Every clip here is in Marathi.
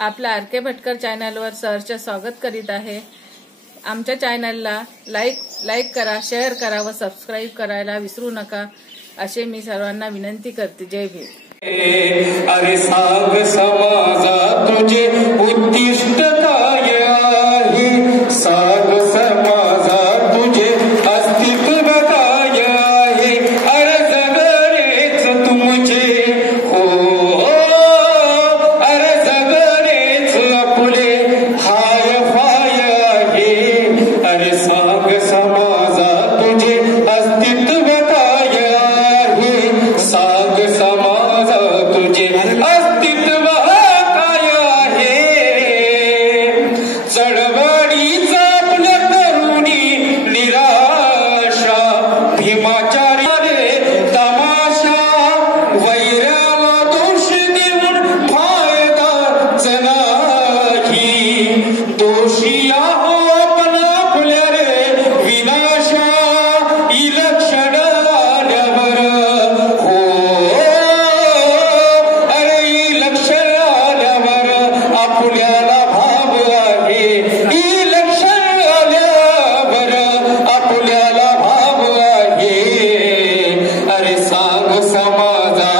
आपल्या आर के भटकर चॅनलवर सहर्ष स्वागत करीत आहे। आमच्या चॅनलला लाईक करा, शेअर करा व सबस्क्राइब करायला विसरू नका असे मी सर्वांना विनंती करते। जय भीम। अरे सांग समाजा तुझे उद्दिष्ट काय आहे, सांग समाजा तुझे अस्तित्व काय आहे। अरे जगणेच तुमचे हो, अरे जगणेच आपले हाय फाय आहे। अरे सांग समाजा तुझे अस्तित्व काय आहे, सांग समाजा तुझे अस्तित्व काय आहे। चळवळीचा आपल्या तरुणी निराशा, भीमाचार्य तमाशा, वैराला दोष देऊन फायदाच नाही। दोषी आपण आपल्या रे विनाशा, इलक्षण आल्यावर हो, आपल्याला भाव आहे। इलेक्शन आल्यावर आपल्याला भाव आहे। अरे सांग समाजा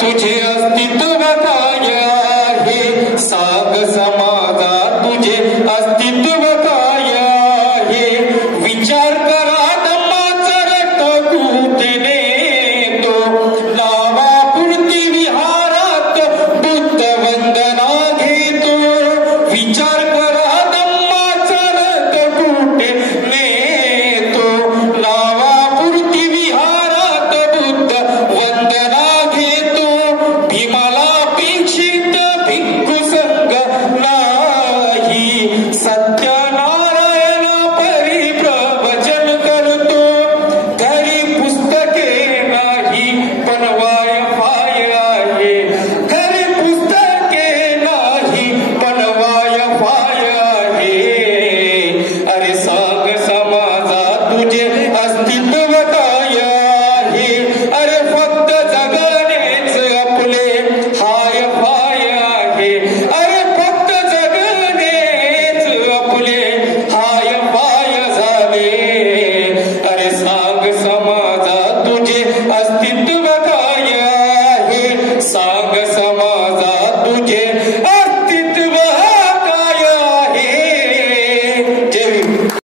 तुझे अस्तित्व काय आहे, सांग समाजा तुझे अस्तित्व काय आहे। विचार करा दमाचा रट कुठे तो, नावापुरती विहारात बुद्ध वंदना घेतो। विचार करा दम्माचा रथ कुठे नेतो, नावापुरती विहारात बुद्ध वंदना घेतो। भीमाला पेक्षित भिक्खू संघ नाही, सत्यनारायण परिप्रवचन करतो। घरी पुस्तके नाही पण वायफाय आहे, घरी पुस्तके नाही पण वायफाय आहे। अरे सांग समाजा तुझे अस्तित्व काय आहे। अरे फक्त जगणेच आपले हाय फाय आहे, अरे फक्त जगणेच आपले हाय फाय झाले। अरे सांग समाजा